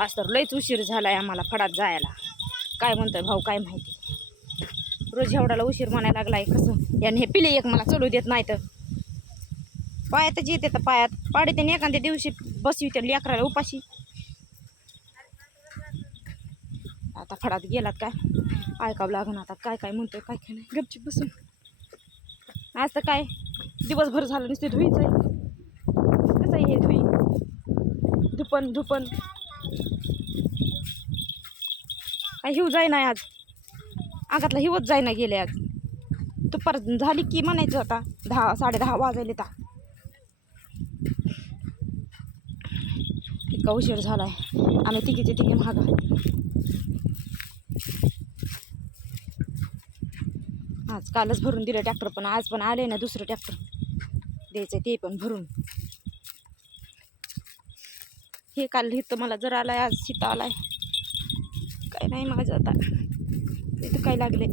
आज तर लयच उशीर झालाय आम्हाला फडात जायला. काय म्हणतोय भाऊ काय माहिती. रोज एवढाला उशीर म्हणायला लागलाय. कसं याने हे पिले एक मला चढू देत नाही तर पायातच येते तर पायात पाडी त्याने एखाद्या दिवशी बसवी त्या लेकराला उपाशी. आता फडात गेलात काय ऐकावं लागण. आता काय काय म्हणतोय काय काय नाही गपचीप बसून. आज तर काय दिवसभर झालं नुसते धुईच आहे. कसं आहे हे धुई धुपन धुपन काय हिव जाई नाही आज. अंगातला हिवच जाईना गेले आज. दुपार झाली की म्हणायचं आता 10 10:30 वाजायले. तर इतका उशीर झालाय. आम्ही तिघीचे तिघी महाग आज कालच भरून दिलं ट्रॅक्टर. पण आज पण आले ना दुसरं ट्रॅक्टर द्यायचं ते पण भरून. हे काल इथं मला जर आलाय आज शीता आलाय काय नाही माझं आता इथं काय लागले.